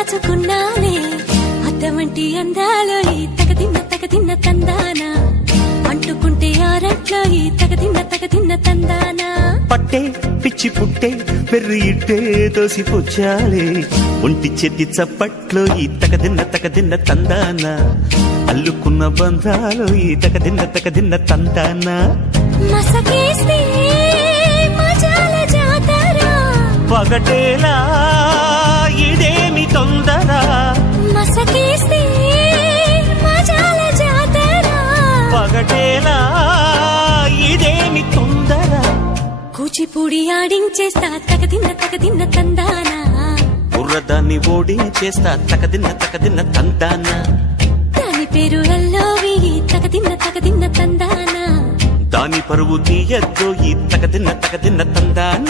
దాచుకున్నాలే అద్దమంటి అందాలో ఈ తగదిన్న తందాన అంటుకుంటే ఆరట్లో ఈ తగదిన్న తందాన పట్టే పిచ్చి పుట్టే పెర్రి ఇట్టే తోసిపుచ్చాలే ఒంటి చేతి చప్పట్లో ఈ తగదిన్న తందాన అల్లుకున్న బంధాలు ఈ తగదిన్న తందాన మసకేస్తే మజాల జాతర పగటేలా ఇదేమి తొందర మసకేస్తే మజాల జాతర పగటేలా ఇదేమి తొందర కూచిపూడి ఆడించేస్తా తగదిన్న తందాన బుర్రదాన్ని ఓడించేస్తా తగదిన్న తందాన దాని పేరు అల్లోవి తగదిన్న తందాన దాని పరువు తీయద్దు ఈ తగదిన్న తందాన